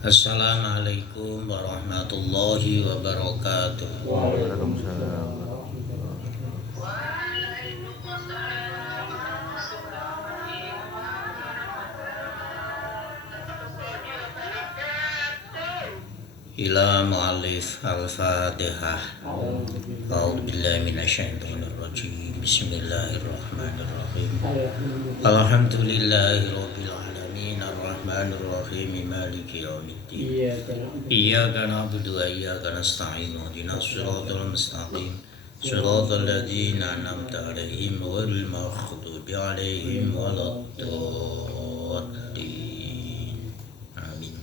Assalamualaikum warahmatullahi wabarakatuh. Waalaikumsalam. Ila mu'alif al-fatihah. A'udzu billahi minasyaitonir rajim. Bismillahirrahmanirrahim. Alhamdulillahi rabbil alamin arrahmanir rahim maliki yaumiddin. Iyyaka na'budu wa iyyaka nasta'in ihdinas siratal mustaqim. Siratal ladzina an'amta 'alaihim ghairil maghdubi 'alaihim waladdallin. Amin.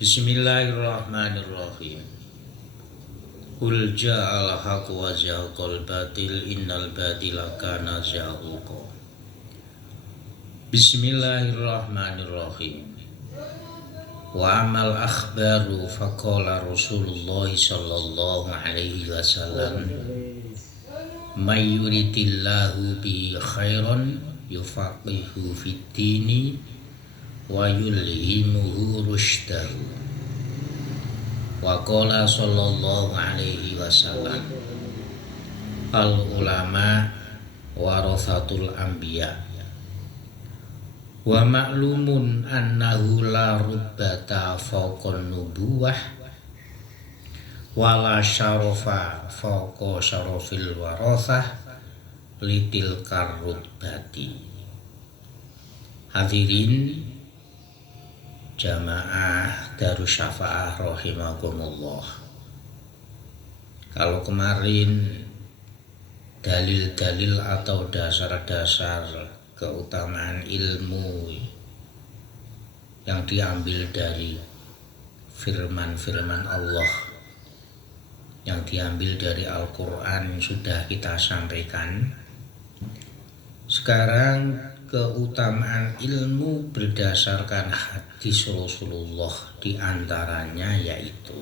Bismillahirrahmanirrahim. Qul ja'al haqqu wa zahaqal batil innal batila kana zahuqa. Bismillahirrahmanirrahim. Wa amal akhbaru faqala Rasulullah sallallahu alaihi wasallam may yuridillahu bi khairan yufaqihu fid dini wa yulhimuhu rushdahu. Wa qala sallallahu alaihi wasallam al ulama warathatul anbiya wa ma'lumun annahu la rubbata fawqa nubuwah wala syarafa fawqa syarafil warathah litil karrutbati. Hadirin jamaah Darus Syafaah rahimakumullah. Kalau kemarin dalil-dalil atau dasar-dasar keutamaan ilmu yang diambil dari firman-firman Allah, yang diambil dari Al-Quran sudah kita sampaikan. Sekarang keutamaan ilmu berdasarkan hadis Rasulullah, diantaranya yaitu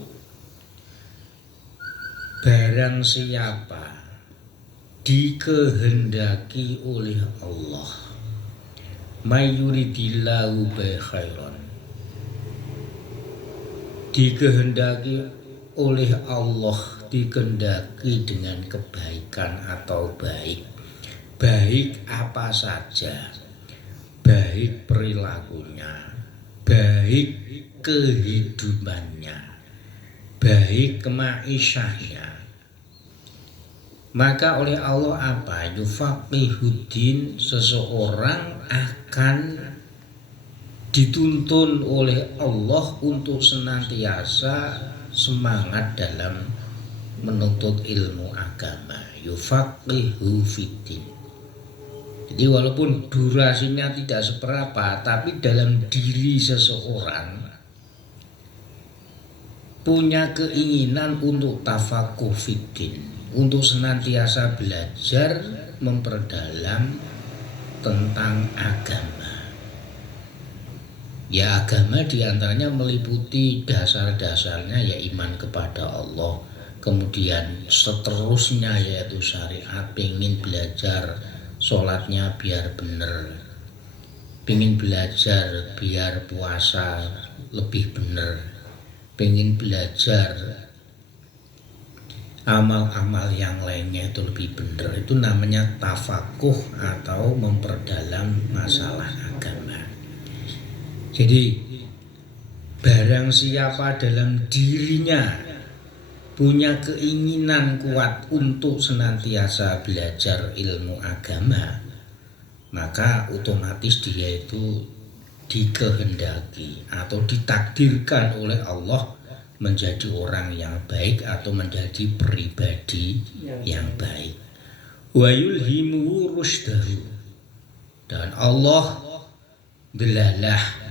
barang siapa dikehendaki oleh Allah mayuridillahu bi khairan, dikehendaki oleh Allah, dikehendaki dengan kebaikan atau baik apa saja, baik perilakunya, baik kehidupannya, baik kemaisahnya, maka oleh Allah apa? Yufaqihuddin, seseorang akan dituntun oleh Allah untuk senantiasa semangat dalam menuntut ilmu agama. Yufaqihu fiddin. Jadi walaupun durasinya tidak seberapa, tapi dalam diri seseorang punya keinginan untuk tafakuh fiddin, untuk senantiasa belajar memperdalam tentang agama. Ya, agama diantaranya meliputi dasar-dasarnya, ya iman kepada Allah, kemudian seterusnya yaitu syariat. Pengen belajar sholatnya biar benar, pengen belajar biar puasa lebih benar, pengen belajar amal-amal yang lainnya itu lebih benar. Itu namanya tafakuh atau memperdalam masalah agama. Jadi barang siapa dalam dirinya punya keinginan kuat untuk senantiasa belajar ilmu agama, maka otomatis dia itu dikehendaki atau ditakdirkan oleh Allah menjadi orang yang baik atau menjadi pribadi yang baik. Wa yulhimuhu rushdahu, dan Allah delalah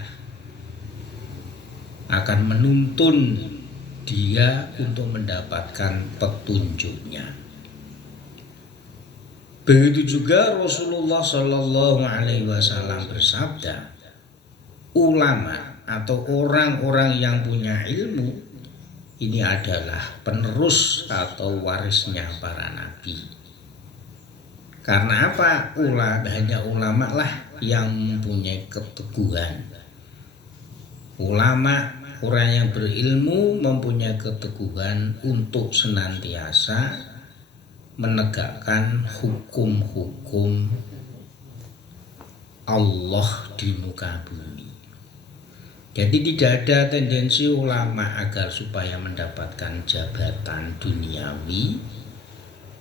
akan menuntun dia untuk mendapatkan petunjuknya. Begitu juga Rasulullah Shallallahu Alaihi Wasallam bersabda, ulama atau orang-orang yang punya ilmu ini adalah penerus atau warisnya para nabi. Karena apa? Hanya ulama lah yang mempunyai keteguhan, Ulama, orang yang berilmu mempunyai keteguhan untuk senantiasa menegakkan hukum-hukum Allah di muka bumi. Jadi tidak ada tendensi ulama agar supaya mendapatkan jabatan duniawi,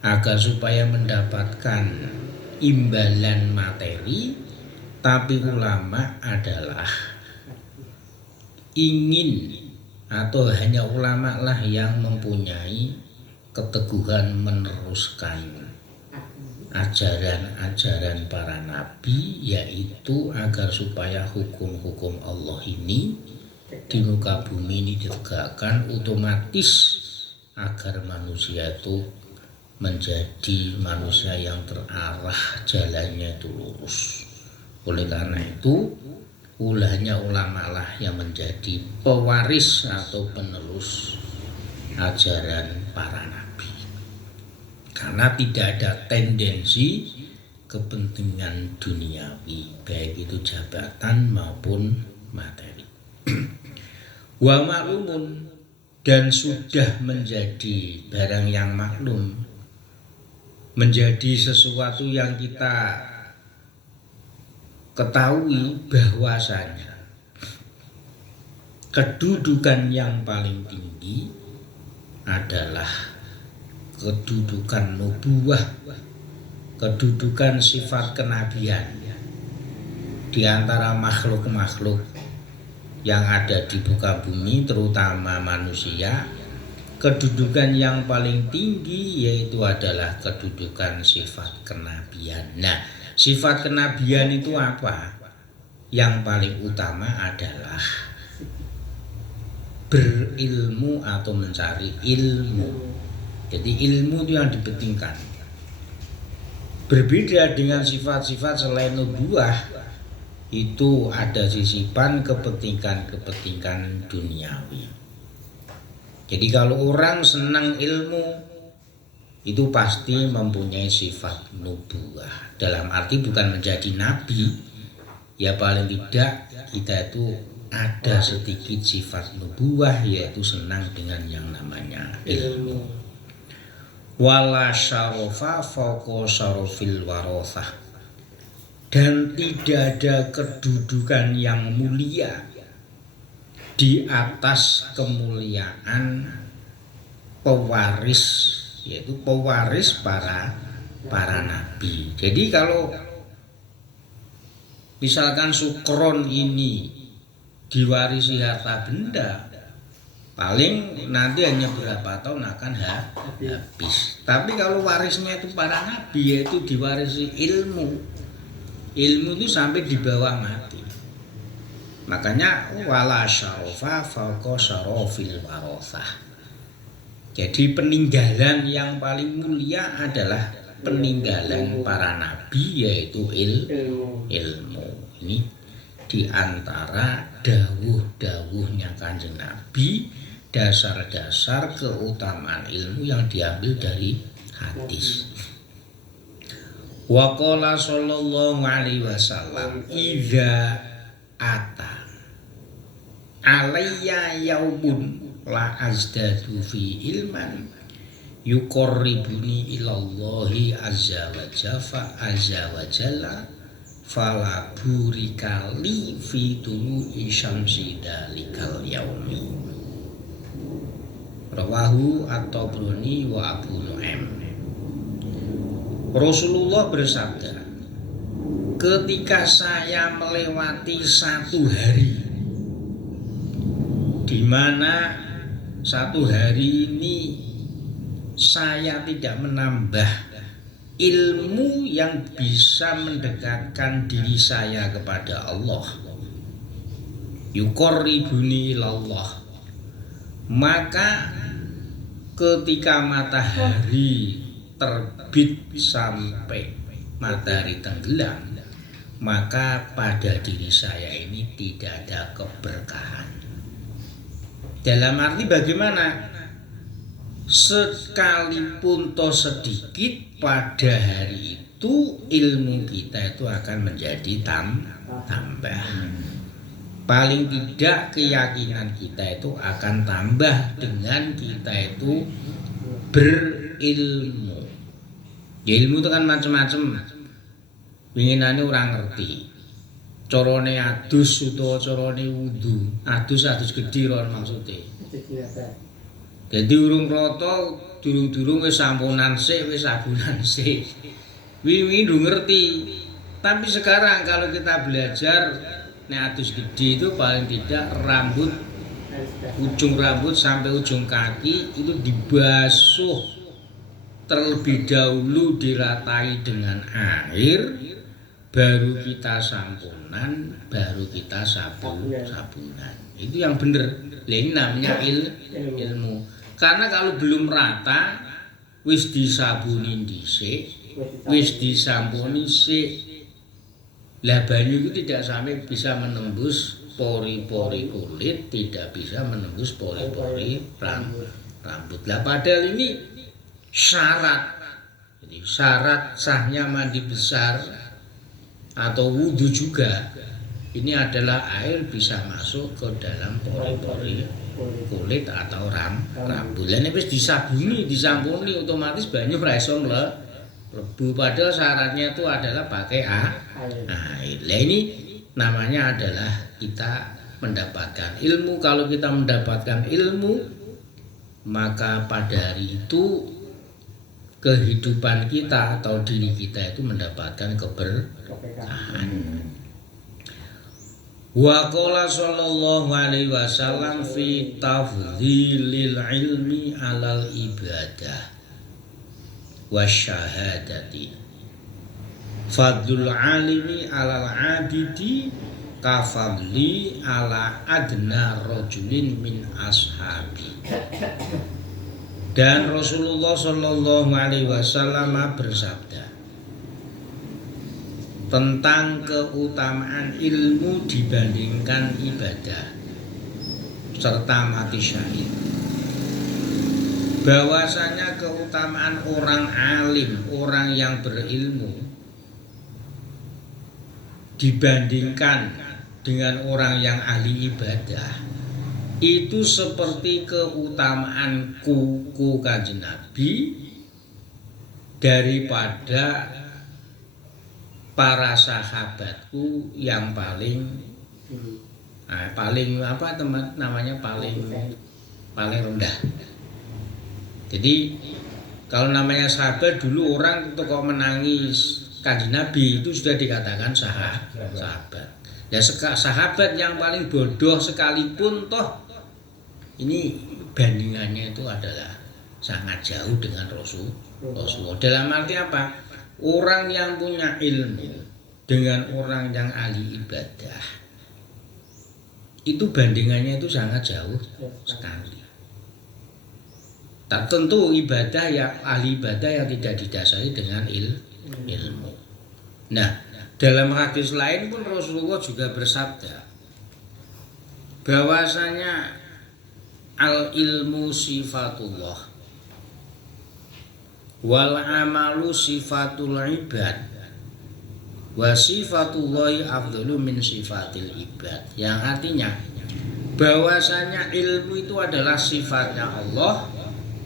agar supaya mendapatkan imbalan materi, tapi ulama adalah ingin, atau hanya ulama lah yang mempunyai keteguhan meneruskan ajaran-ajaran para nabi, yaitu agar supaya hukum-hukum Allah ini di muka bumi ini ditegakkan, otomatis agar manusia itu menjadi manusia yang terarah, jalannya itu lurus. Oleh karena itu ulahnya ulama lah yang menjadi pewaris atau penerus ajaran para nabi. Karena tidak ada tendensi kepentingan duniawi, baik itu jabatan maupun materi. Wa maklumun, dan sudah menjadi barang yang maklum, menjadi sesuatu yang kita ketahui bahwasanya kedudukan yang paling tinggi adalah kedudukan nubuwah, kedudukan sifat kenabian di antara makhluk-makhluk yang ada di muka bumi, terutama manusia. Kedudukan yang paling tinggi yaitu adalah kedudukan sifat kenabian. Nah, sifat kenabian itu apa? Yang paling utama adalah berilmu atau mencari ilmu. Jadi ilmu itu yang dipentingkan. Berbeda dengan sifat-sifat selain nubuwah, itu ada sisipan kepentingan duniawi. Jadi kalau orang senang ilmu, itu pasti mempunyai sifat nubuwah. Dalam arti bukan menjadi nabi, ya paling tidak kita itu ada sedikit sifat nubuwah, yaitu senang dengan yang namanya ilmu. Wala syarafa fauqa syarafil warathah, dan tidak ada kedudukan yang mulia di atas kemuliaan pewaris, yaitu pewaris para nabi. Jadi kalau misalkan Sukron ini diwarisi harta benda, paling nanti hanya berapa tahun akan habis. Tapi kalau warisnya itu para nabi, yaitu diwarisi ilmu. Ilmu itu sampai di bawah mati. Makanya wala syarafa fauqa syarafil warathah. Jadi peninggalan yang paling mulia adalah peninggalan para nabi, yaitu ilmu. Ini di antara dawuh-dawuhnya Kanjeng Nabi, dasar-dasar keutamaan ilmu yang diambil dari hadis. Wa qala sallallahu alaihi wasallam, idza ata alayya yaumun la azdadu fi ilman yuqarribuni ilallahi azza wa jalla fala burikali fi tulu'i syamsi dalikal yaumi. Rawahu at-Tabrani wa Abu Nu'aim. Rasulullah bersabda, ketika saya melewati satu hari, di mana satu hari ini saya tidak menambah ilmu yang bisa mendekatkan diri saya kepada Allah, yuqarribuni ilallah, maka ketika matahari terbit sampai matahari tenggelam, maka pada diri saya ini tidak ada keberkahan. Dalam arti bagaimana? Sekalipun toh sedikit, pada hari itu ilmu kita itu akan menjadi tambah. paling tidak keyakinan kita itu akan tambah dengan kita itu berilmu. Ya, ilmu itu kan macam-macam. Winginane ora ngerti. Carane adus utawa carane wudu. Adus gedhi ron maksude. Jadi urung rata, durung-durung wis sampunan sik, wis sabunan sik. Wingi ndung ngerti. Tapi sekarang kalau kita belajar nek adus gede itu paling tidak rambut, ujung rambut sampai ujung kaki itu dibasuh terlebih dahulu, diratai dengan air, baru kita sampunan, baru kita sabunan. Itu yang benar. Ini namanya ilmu. Karena kalau belum rata, wis disabuni dhisik, wis disampuni sik. Lah banyu itu tidak sampai bisa menembus pori-pori kulit, tidak bisa menembus pori-pori rambut. Lah padahal ini syarat. Jadi syarat sahnya mandi besar atau wudhu juga. Ini adalah air bisa masuk ke dalam pori-pori kulit atau rambut. Lah nek wis disabuni, disampuni, otomatis banyu ora iso mlebu. Padahal syaratnya itu adalah pakai air. Lah ini namanya adalah kita mendapatkan ilmu. Kalau kita mendapatkan ilmu, maka pada hari itu kehidupan kita atau diri kita itu mendapatkan keberkahan. Wa qala sallallahu alaihi wasallam fi tafdhilil ilmi alal ibadah wasyahadati fadlul alimi alal abidi kafadli ala adna rajulin min ashabi. Dan Rasulullah sallallahu alaihi wasallam bersabda tentang keutamaan ilmu dibandingkan ibadah serta mati syahid. Bahwasanya keutamaan orang alim, orang yang berilmu dibandingkan dengan orang yang ahli ibadah itu seperti keutamaan kuku Kanjeng Nabi daripada para sahabatku yang paling apa teman namanya paling rendah. Jadi kalau namanya sahabat dulu orang itu kok menangis Kanjeng Nabi itu sudah dikatakan sahabat. Ya sahabat yang paling bodoh sekalipun toh ini bandingannya itu adalah sangat jauh dengan Rasulullah. Dalam arti apa? Orang yang punya ilmu dengan orang yang ahli ibadah itu bandingannya itu sangat jauh sekali. Tak tentu ibadah yang ahli ibadah yang tidak didasari dengan ilmu. Nah, dalam hadis lain pun Rasulullah juga bersabda bahwasanya al ilmu sifatullah wal amalu sifatul ibad wa sifatullahi afdalu min sifatil ibad. Yang artinya bahwasanya ilmu itu adalah sifatnya Allah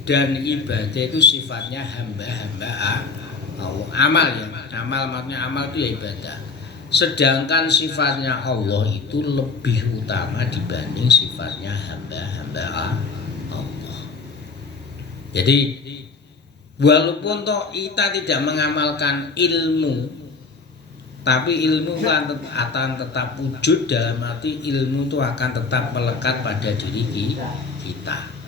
dan ibadah itu sifatnya hamba-hamba Allah. Amal ya, maksudnya amal itu ya ibadah. Sedangkan sifatnya Allah itu lebih utama dibanding sifatnya hamba-hamba Allah. Jadi walaupun toh kita tidak mengamalkan ilmu, tapi ilmu akan tetap wujud, dalam arti ilmu itu akan tetap melekat pada diri kita.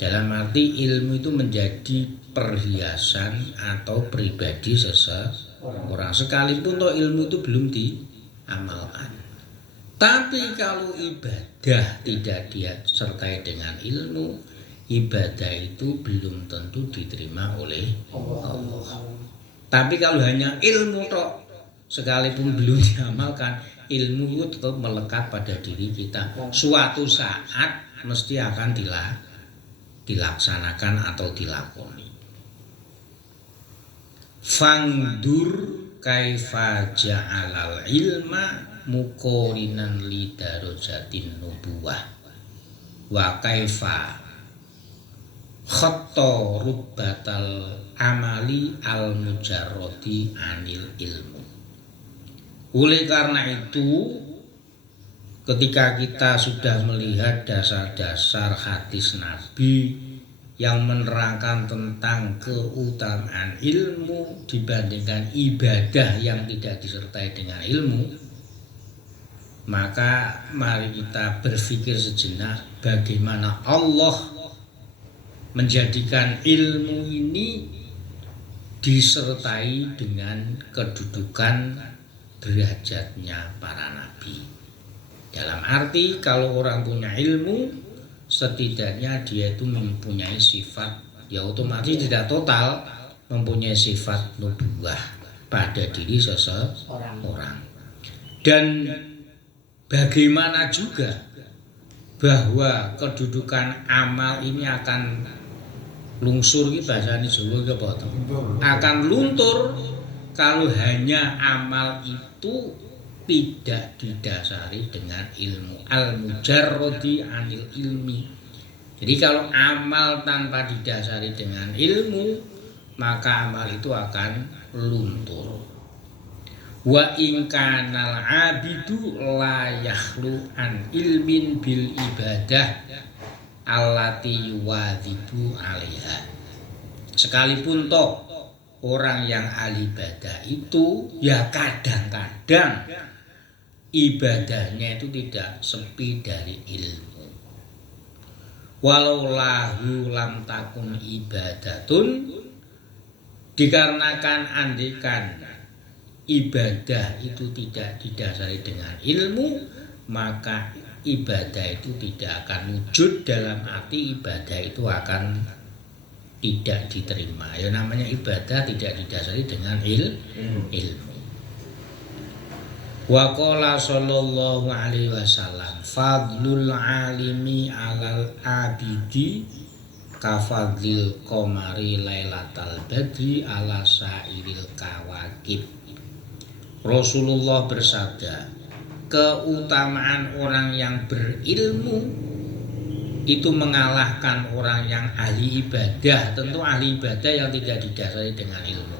Dalam arti ilmu itu menjadi perhiasan atau pribadi seseorang, sekalipun toh ilmu itu belum diamalkan. Tapi kalau ibadah tidak disertai dengan ilmu, ibadah itu belum tentu diterima oleh Allah. Tapi kalau hanya ilmu tok, sekalipun belum diamalkan, ilmu itu tetap melekat pada diri kita. Suatu saat mesti akan dilaksanakan atau dilakoni. Fangdur kaifa ja'alal ilma muqorinan li darajatin nubuwah wa kaifa khatta rubbatal amali al mujarrodi anil ilmu. Oleh karena itu, ketika kita sudah melihat dasar-dasar hadis Nabi yang menerangkan tentang keutamaan ilmu dibandingkan ibadah yang tidak disertai dengan ilmu, maka mari kita berpikir sejenak bagaimana Allah menjadikan ilmu ini disertai dengan kedudukan derajatnya para nabi. Dalam arti kalau orang punya ilmu, setidaknya dia itu mempunyai sifat, ya otomatis tidak total mempunyai sifat nubuwah pada diri seseorang. Dan bagaimana juga bahwa kedudukan amal ini akan lungsur, iki bahasane Jawa iki apa to? Akan luntur kalau hanya amal itu tidak didasari dengan ilmu, al-mujarrodi anil ilmi. Jadi kalau amal tanpa didasari dengan ilmu, maka amal itu akan luntur. Wa in kanal abidu la yakhlu an ilmin bil ibadah allati yuwadzibu alaiha. Sekalipun toh orang yang ahli ibadah itu ya kadang-kadang ibadahnya itu tidak sepi dari ilmu. Walau lahu lam takun ibadatun, dikarenakan andikan ibadah itu tidak didasari dengan ilmu, maka ibadah itu tidak akan wujud, dalam arti ibadah itu akan tidak diterima. Ya namanya ibadah tidak didasari dengan ilmu. Wa qala sallallahu alaihi wasallam fadlul alimi alal abidi kafadlil qamari lailatal badri ala sairil kawakib. Rasulullah bersabda, keutamaan orang yang berilmu itu mengalahkan orang yang ahli ibadah. Tentu ahli ibadah yang tidak didasari dengan ilmu.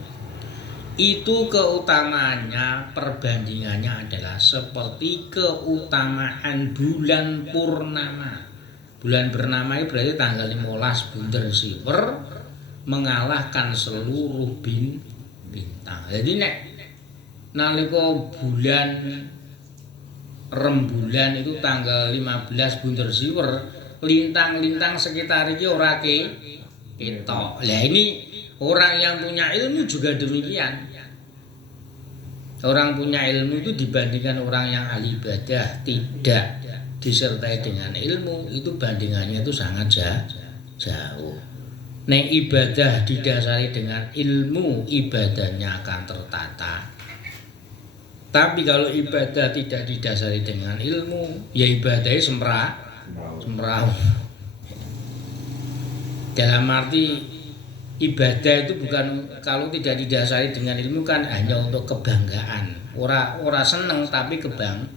Itu keutamaannya, perbandingannya adalah seperti keutamaan bulan purnama. Bulan purnama itu berarti tanggal 15 bunder siwer mengalahkan seluruh bintang. Jadi nek nalika bulan rembulan itu tanggal 15 bunder siwer, lintang-lintang sekitar iki ora ketok. Lah ini orang yang punya ilmu juga demikian. Orang punya ilmu itu dibandingkan orang yang ahli ibadah tidak disertai dengan ilmu, itu bandingannya itu sangat jauh. Nek ibadah didasari dengan ilmu, ibadahnya akan tertata. Tapi kalau ibadah tidak didasari dengan ilmu, ya ibadahnya semrawut. Dalam arti ibadah itu bukan, kalau tidak didasari dengan ilmu kan hanya untuk kebanggaan. Ora seneng tapi kebanggaan.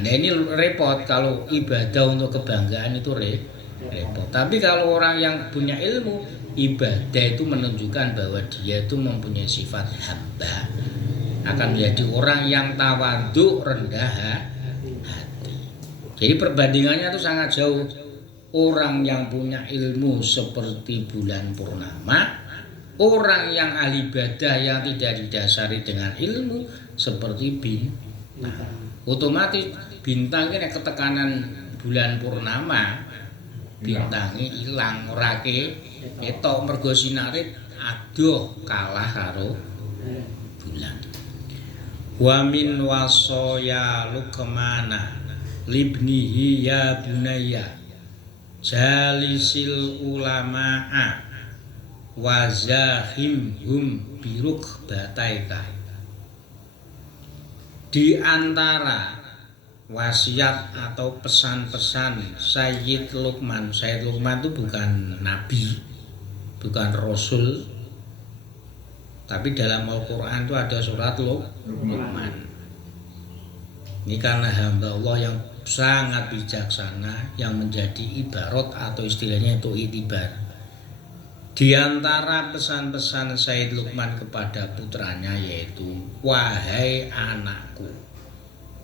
Nah ini repot kalau ibadah untuk kebanggaan, itu repot. Tapi kalau orang yang punya ilmu, ibadah itu menunjukkan bahwa dia itu mempunyai sifat hamba, akan menjadi orang yang tawadhu, rendah hati. Jadi perbandingannya itu sangat jauh. Orang yang punya ilmu seperti bulan purnama, orang yang ahli ibadah yang tidak didasari dengan ilmu seperti bintang. Otomatis bintang ini ketekanan bulan purnama, bintangnya hilang, ora ketok mergo sinare adoh kalah karo bulan. Wa min wasaya Luqmana libnihi ya bunayya jalisil ulama'a wazahimhum birukbataika. Di antara wasiat atau pesan-pesan Sayyid Luqman. Sayyid Luqman itu bukan nabi, bukan rasul, tapi dalam Al-Quran itu ada surat Luqman. Ini karena hamba Allah yang sangat bijaksana yang menjadi ibarat atau istilahnya itu itibar. Di antara pesan-pesan Said Luqman kepada putranya yaitu wahai anakku.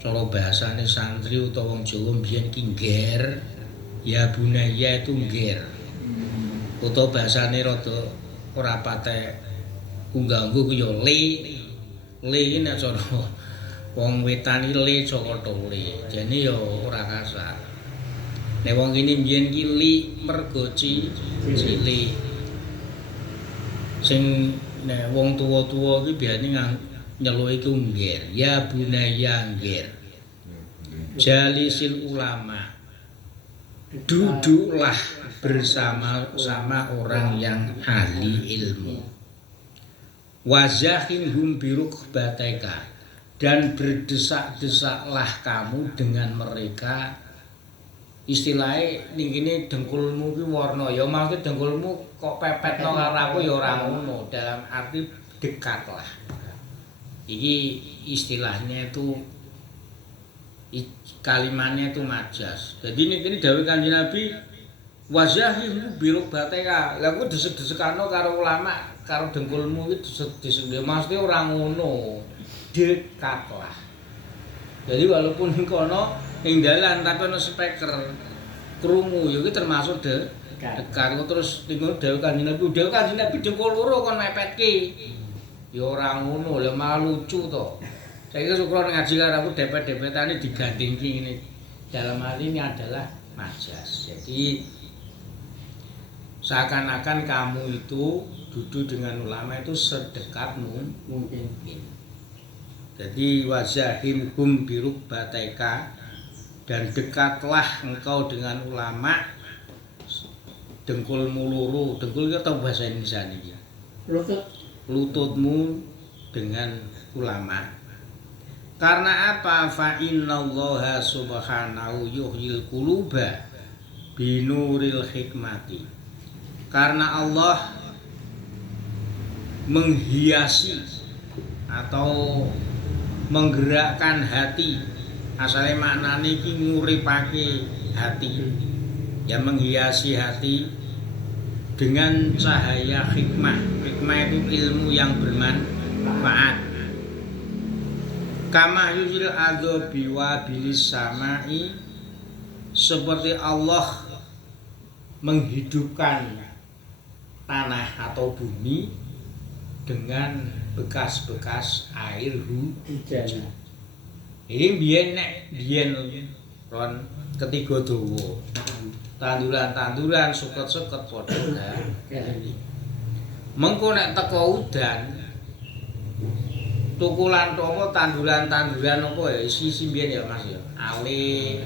Cara bahasane santri utawa wong Jawa mbiyen ki ngger, ya bunaya itu ngger. Utawa bahasane rada ora patek unggah-ungguh ku ya le. Le iki nek cara wong wetan iki le Jakarta le. Jane ya ora kasar. Nek wong kene mbiyen ki li mergo cilik. Sing nek wong tuwa-tuwa iki biasane nyeluki ku ngger. Ya bunaya ngger. Jalisil ulama. Duduklah bersama-sama orang yang ahli ilmu. Wazahimhum birukbateka, dan berdesak-desaklah kamu dengan mereka. Istilahnya ning kene dengkulmu ki warna ya maksud dengkulmu kok pepetno karo aku ya ora ngono, dalam arti dekatlah. Iki istilahnya itu kalimatnya itu majas. Jadi ini dawuh Kanjeng Nabi wazahim birukbateka. Lah ku desek-desekano karo ulama karo dengkulmu iki desek-desek maksudnya ora ngono. Dekatlah. Jadi walaupun ning kono ning dalan tapi ana speaker krungu ya iki termasuk dekat. Terus ning dawuh Kanjeng Nabi dengkul loro kon mepetke. Ya ora ngono, lha malah lucu to. Saiki syukur ngaji karo aku depet-depetane digandengke ngene. Dalam hal ini adalah majas. Jadi seakan-akan kamu itu duduk dengan ulama itu sedekat mungkin. Jadi wazahimhum birukbateka, dan dekatlah engkau dengan ulama. Dengkulmu loro, dengkul iki tau bahasa Indonesia niki. Lututmu dengan ulama. Karena apa? Fa innallaha subhanahu yuhyil quluba binuril hikmati. Karena Allah menghiasi atau menggerakkan hati. Asalnya maknanya iki nguripake hati. Yang menghiasi hati dengan cahaya hikmah. Hikmah itu ilmu yang bermanfaat. Kama yuhil adzobi wa bilis samai, seperti Allah menghidupkan tanah atau bumi dengan bekas-bekas air hujan. Ini biyen ron ketiga dawa. Tanduran-tanduran suket-suket padha. Mengko nek teko udan tukulan apa tanduran-tanduran apa ya isi mbiyen ya Mas ya. Ale,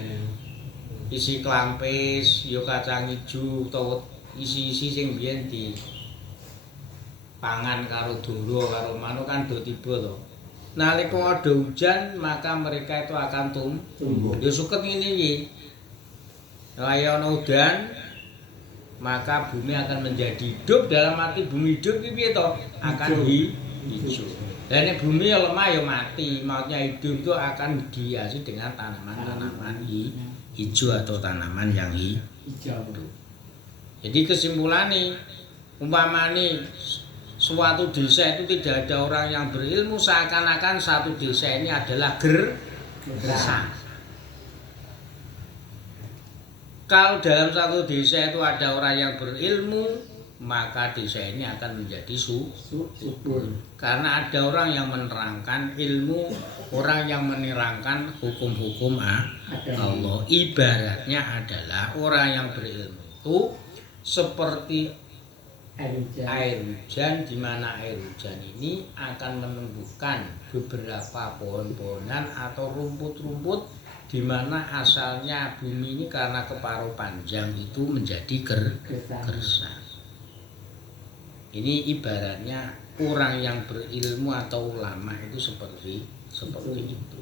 isi klampis, ya kacang ijo utawa isi-isi sing mbiyen di pangan karo doro karo manuk kan do tiba to. Nalika ada hujan maka mereka itu akan tumbuh. Ya suket ngene iki. Nek ana udan maka bumi akan menjadi hidup, dalam arti bumi hidup iki piye to? Akan hijau. Dan nek bumi ya lemah ya mati, maksudnya hidup itu akan dihiasi dengan tanaman-tanaman hijau atau tanaman yang hijau. Jadi kesimpulannya, umpamane suatu desa itu tidak ada orang yang berilmu, seakan-akan satu desa ini adalah gersang. Kalau dalam satu desa itu ada orang yang berilmu, maka desa ini akan menjadi subur. Karena ada orang yang menerangkan ilmu, orang yang menerangkan hukum-hukum Allah. Ibaratnya adalah orang yang berilmu itu seperti air hujan, di mana air hujan ini akan menumbuhkan beberapa pohon-pohonan atau rumput-rumput di mana asalnya bumi ini karena kemarau panjang itu menjadi gersang. Ini ibaratnya orang yang berilmu atau ulama itu seperti itu.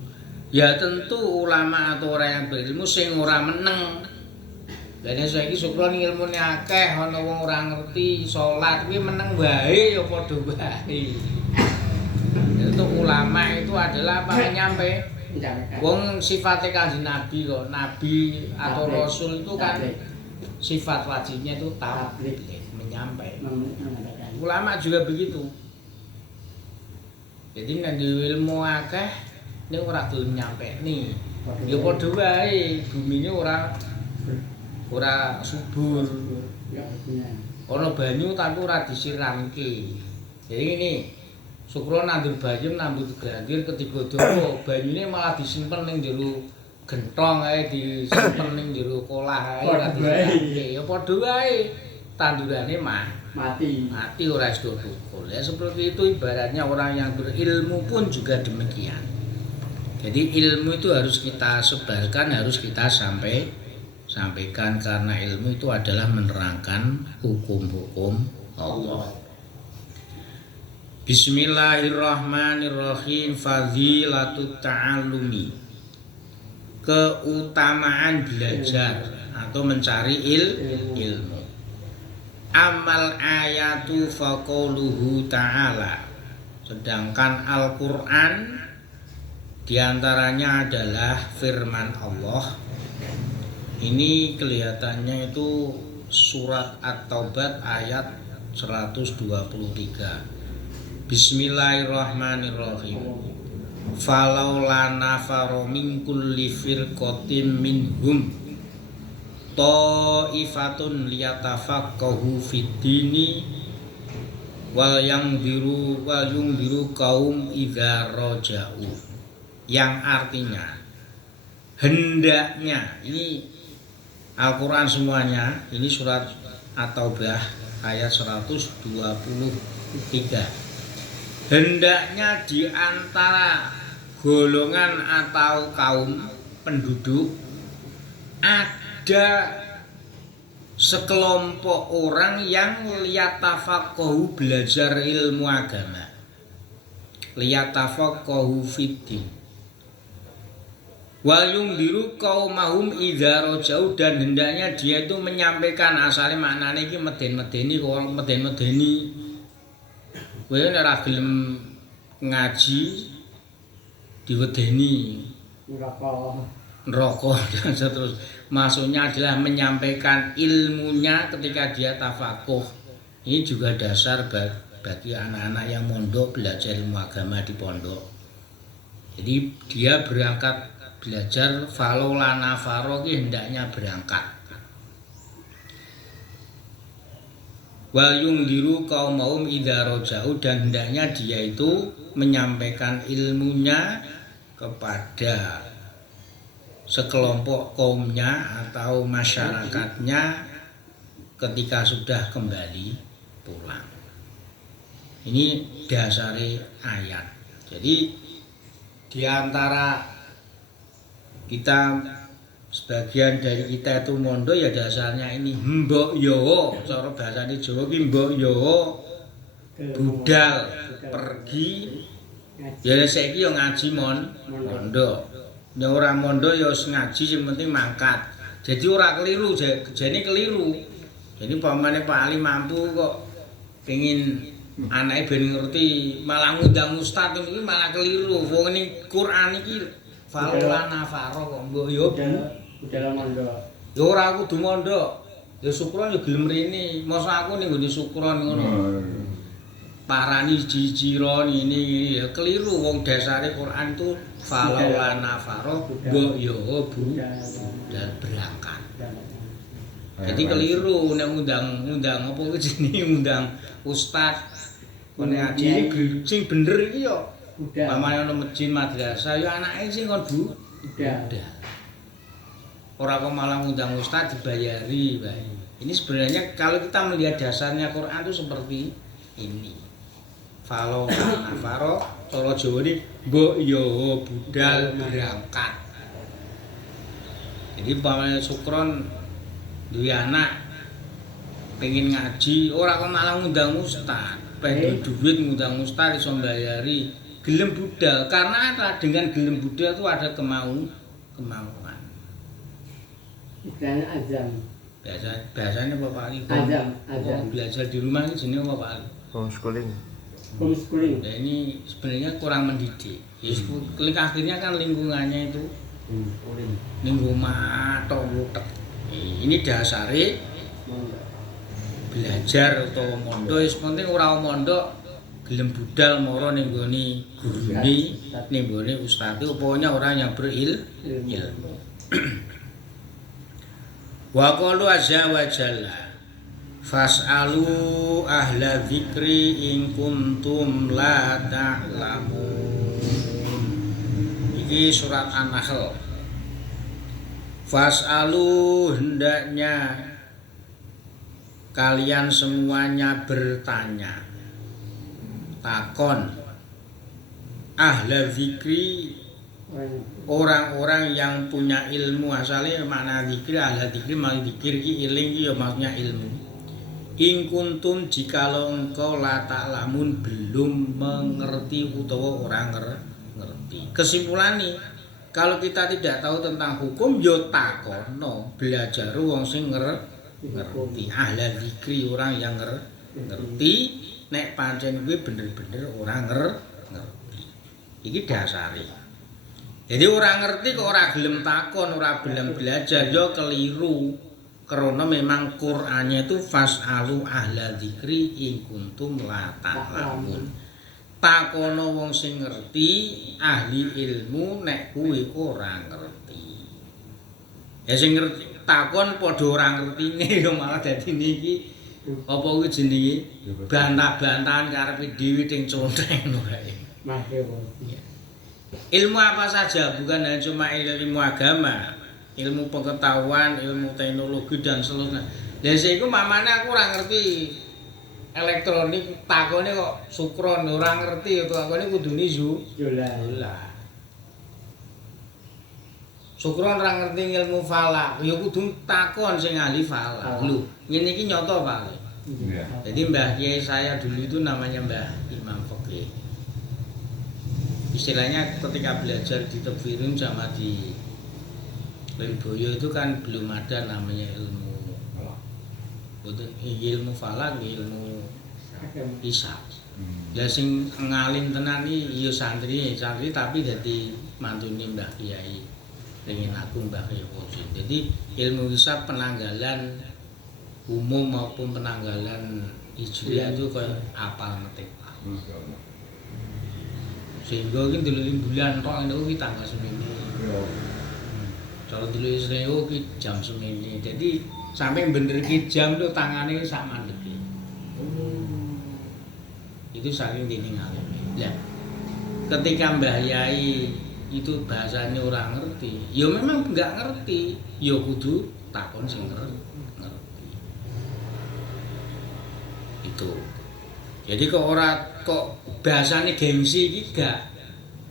Ya tentu ulama atau orang yang berilmu sing ora meneng. Lah nek saiki syukur ilmune akeh ana wong ora ngerti salat kuwi meneng wae ya padha wae. Itu ulama itu adalah apa? Wong sifatnya Kanjeng Nabi kok, Nabi atau Rasul itu kan sifat wajibnya itu tabligh, menyampaikan. Ulama juga begitu. Jadi nek ilmu akeh nek ora gelem nyampeni, ya padha wae bumine ora subur. Ana banyu tapi ora disiramke. Jadi ini Sukron nandur bayem, nandur grandir ketiga dawa, banyune malah disimpen ning jero gentong ae, disimpen ning jero kolah ae ora disiramke. Ya padha wae tandurane mati ora sedo tukul. Ya seperti itu ibaratnya orang yang berilmu pun juga demikian. Jadi ilmu itu harus kita sebarkan, harus kita sampaikan karena ilmu itu adalah menerangkan hukum-hukum Allah. Bismillahirrahmanirrahim. Fadilatut ta'allumi, keutamaan belajar atau mencari ilmu. Amal ayatu faqauluhu ta'ala, sedangkan Al-Quran diantaranya adalah firman Allah. Ini kelihatannya itu surat At-Taubah ayat 123. Bismillahirrahmanirrahim. Falaula nafaru min kulli firqatin minhum ta'ifatun liyatafaqahu fid-dini wal yundiru kaum idza raja'u. Yang artinya hendaknya, ini Al-Quran semuanya, ini surat At-Taubah ayat 123. Hendaknya di antara golongan atau kaum penduduk ada sekelompok orang yang liyatafaqahu, belajar ilmu agama, liyatafaqahu fiddin, wal yundiru qaumahum idza rajau, dan hendaknya dia itu menyampaikan, asalnya maknane iki meden-medeni kok meden-medeni. Kowe nek ora gelem ngaji diwedeni neraka. Terus maksudnya adalah menyampaikan ilmunya ketika dia tafakuh. Ini juga dasar bagi anak-anak yang mondok belajar ilmu agama di pondok. Jadi dia berangkat belajar falaula nafaro, hendaknya berangkat. Wal yundiru qaumahum idza raja'u, dan hendaknya dia itu menyampaikan ilmunya kepada sekelompok kaumnya atau masyarakatnya ketika sudah kembali pulang. Ini dasari ayat. Jadi di antara kita, sebagian dari kita itu mondok ya dasarnya ini mbok yo, cara bahasane Jawa ki mbok yo budal pergi ya saiki yo ngaji mondok. Ya ora mondok ya ngaji sing penting mangkat. Jadi ora keliru, jane keliru. Jadi pamane Pak Ali mampu kok pengin anake ben ngerti malah ngundang ustaz iki malah keliru. Wong ini Quran iki falaula nafaro kok mbok yo dalam mondok. Ya ora kudu mondok. Ya syukron ya gelem rene. Mosok aku ning nggone syukron ngono. Parani jijiron ini ya keliru, wong dasare Quran itu falaula nafaro mbok ya dan berangkat. Jadi keliru nek ngundang apa ku jenenge ngundang ustaz. Kene ngaji sing bener iki ya pamane ana masjid madrasah ya anake sing kon budal. Ora kok malah ngundang ustaz dibayari bae. Ini sebenarnya kalau kita melihat dasarnya Quran itu seperti ini. Falo nafaro, cara Jawa ini mbok yo budal berangkat. Jadi pamane Sukron duwe anak pengen ngaji, ora kok malah ngundang ustaz. Pengen duit ngundang ustaz iso mbayari, gelem budal. Karena dengan gelem budal itu ada kemauan. Istilahnya azam. Biasanya Pak Ali. Azam. Belajar di rumah ini jenenge apa Pak Ali? Homeschooling. Homeschooling. Nah, ini sebenarnya kurang mendidik. Akhirnya kan lingkungannya itu ning omah tok wutek. Ini dasare belajar utawa mondok wis penting ora mondok gelem budal mara ning gone gurune ning gone ustaz upaya ora yang berilmu. Wa qalu azza wa jalla fas'alu ahla dzikri in kuntum la ta'lamun. Iki surat An-Nahl. Fas'alu hendaknya kalian semuanya bertanya. Takon ahla dzikri orang-orang yang punya ilmu. Asalnya makna dzikri ahla dzikri makna dzikir ki iling ki ya maksudnya ilmu. In kuntum jikalau engkau la ta'lamun belum mengerti utawa orang ngerti. Kesimpulannya kalau kita tidak tahu tentang hukum yo takono belajar wong sing ngerti. Ahla dzikri orang yang ngerti. Nek pancen kuwi bener-bener orang ngerti. Iki dasare. Jadi orang ngerti kok ora gelem takon, ora gelem belajar yo keliru. Karena memang Qur'annya itu fas'alu ahla dzikri in kuntum la ta'lamun. Takono wong sing ngerti, ahli ilmu nek kuwi ora ngerti. Ya sing ngerti takon padha ora ngertine yo malah dadi niki apa kuwi jenenge bantah-bantahan karepe dhewe ting conteng wae. Ilmu apa saja bukan hanya cuma ilmu agama. Ilmu pengetahuan, ilmu teknologi dan seterusnya. Lah sik iku mamane aku ora ngerti elektronik, takone kok sukron ora ngerti takone kudune zola. Sukron ora ngerti ilmu falak, ya kudu takon sing ahli falak. Lho, ngene iki nyata Pak. Iya. Jadi Mbah Kiai saya dulu itu namanya Mbah Imam Fikih. Istilahnya ketika belajar di Tebirun sama di Lirboyo itu kan belum ada namanya ilmu falak, ilmu hisab. Lah sing ngalim tenan iki ya santri tapi dadi mantune Mbah Kiai. Pengen aku Mbah Kiai. Jadi ilmu hisab penanggalan umum maupun penanggalan hijriah itu kayak apal metik. Sehingga iki ndelok bulan tok niku tanggal semene. Kalau dulu Israel ki jam semene. Jadi sampai bener ki jam tuh tangane sak mandeke. Itu saking dene ngalim. Lah ketika Mbah Yai itu bahasanya orang ngerti, ya memang enggak ngerti, ya kudu takon sing ngerti. Itu. Jadi kok bahasane gengsi iki gak.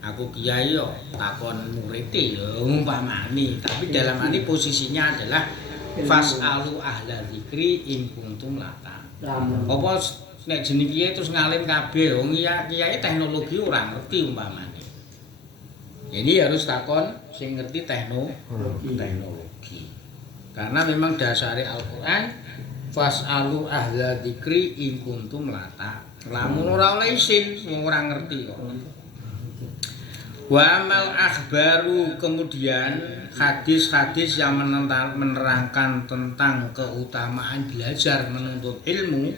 Aku kiai yo takon murite yo umpamane, tapi dalam ini posisinya adalah fas'alu ahla dzikri in kuntum la ta'lamun. Apa nek jeneng kiai terus ngalim kabeh, wong kiai teknologi ora ngerti umpamane. Jadi harus takon sing ngerti teknologi. Karena memang dasare Al-Qur'an fas'alu ahla dzikri in kuntum la ta'lamun. Ora oleh isin wong ora ngerti kok. Wa amal akhbaru, kemudian hadis-hadis yang menerangkan tentang keutamaan belajar menuntut ilmu,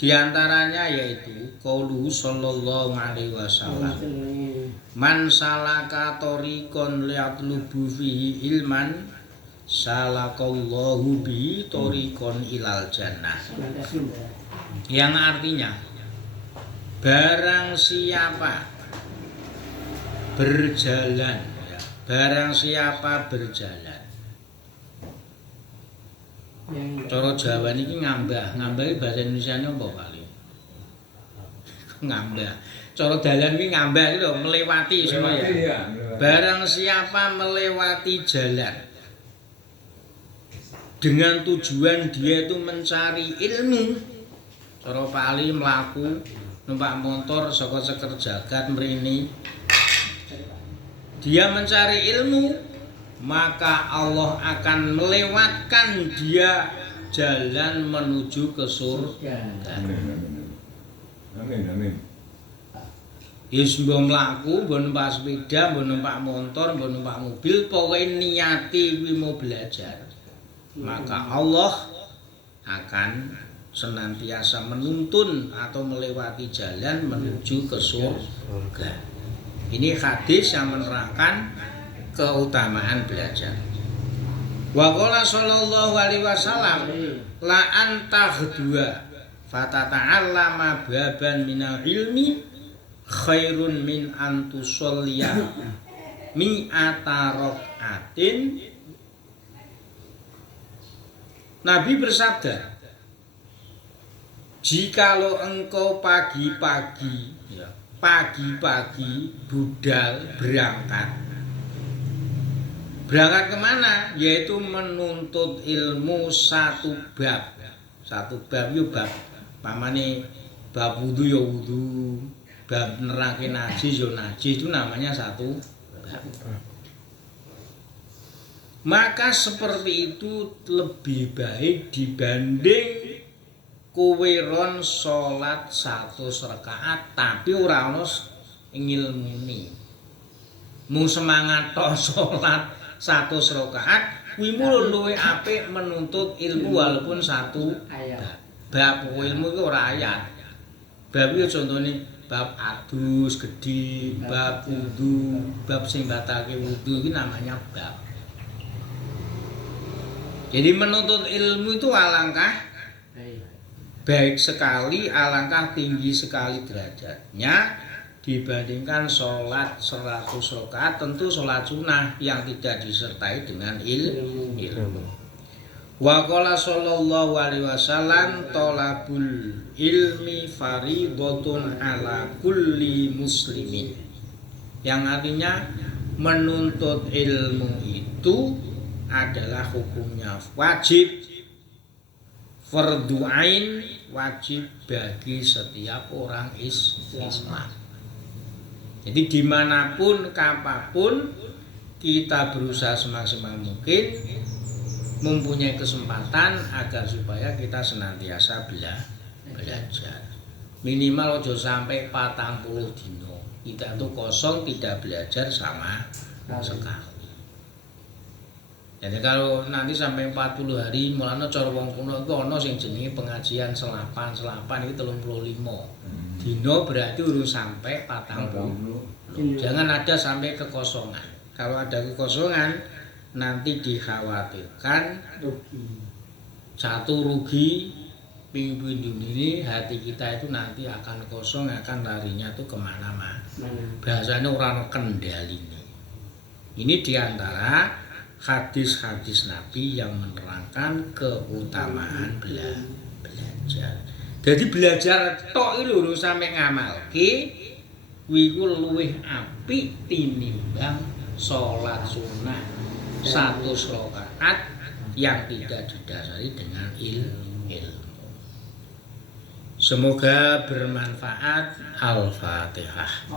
diantaranya yaitu qaulu sallallahu alaihi wasallam man salaka tariqan liyatlubu fihi ilman salakallahu bi tariqan ilal jannah, yang artinya barang siapa berjalan, ya. Barang siapa berjalan. Cara Jawa niki ngambah bahasa Indonesiane apa kali? Ngambah. Cara dalan iki ngambah iki lho, melewati semua ya. Barang siapa melewati jalan dengan tujuan dia itu mencari ilmu. Cara Pali mlaku numpak motor saka seker jagat mrene. Dia mencari ilmu, maka Allah akan melewatkan dia jalan menuju ke surga. Amin. Yus mbok mlaku, mbok numpak sepeda, mbok numpak motor, mbok numpak mobil, pokoke niati kuwi mau belajar. Maka Allah akan senantiasa menuntun atau melewati jalan menuju ke surga. Ini hadis yang menerangkan keutamaan belajar. Wa qala sallallahu alaihi wasallam la anta ghadwa fatata'allama baban minal ilmi khairun min antusolliya mi'ata rak'atin. Nabi bersabda, jikalau engkau pagi-pagi budal berangkat kemana? Yaitu menuntut ilmu satu bab yo bab pamane bab wudu yo wudu, bab nerangke najis yo najis, itu namanya satu bab. Maka seperti itu lebih baik dibanding kowe ron salat 100 rakaat tapi ora ono ngilmune. Mung semangat tok salat 100 rakaat kuwi luwih apik menuntut ilmu walaupun satu ayat. Bab ilmu itu ora ayat. Bab itu contone bab adus gedhi, bab wudu, bab sing batalke wudu iki namanya bab. Jadi menuntut ilmu itu alangkah baik sekali, alangkah tinggi sekali derajatnya dibandingkan sholat 100 rakaat. Tentu sholat sunnah yang tidak disertai dengan ilmu. Wa qala sallallahu alaihi wasallam talabul ilmi faridatun ala kulli muslimin, yang artinya menuntut ilmu itu adalah hukumnya wajib, fardhu ain, wajib bagi setiap orang Islam. Jadi dimanapun, kapanpun kita berusaha semaksimal mungkin mempunyai kesempatan agar supaya kita senantiasa belajar. Minimal ojo sampai 40 dino kita tuh kosong tidak belajar sama sekali. Jadi kalau nanti sampai 40 hari mulane cara wong kuno iku ana sing jenenge pengajian selapan iki 35. Dino berarti urung sampai 40. Jangan ada sampai kekosongan. Kalau ada kekosongan nanti dikhawatirkan satu rugi, ping-ping ini hati kita itu nanti akan kosong, akan larinya tuh kemana-mana. Bahasanya orang kendali. Ini diantara hadis-hadis Nabi yang menerangkan keutamaan belajar. Jadi belajar tok iki lho sampe ngamalke kuwi ku luwih apik tinimbang salat sunah 100 rakaat yang tidak didasari dengan ilmu. Semoga bermanfaat. Al-Fatihah.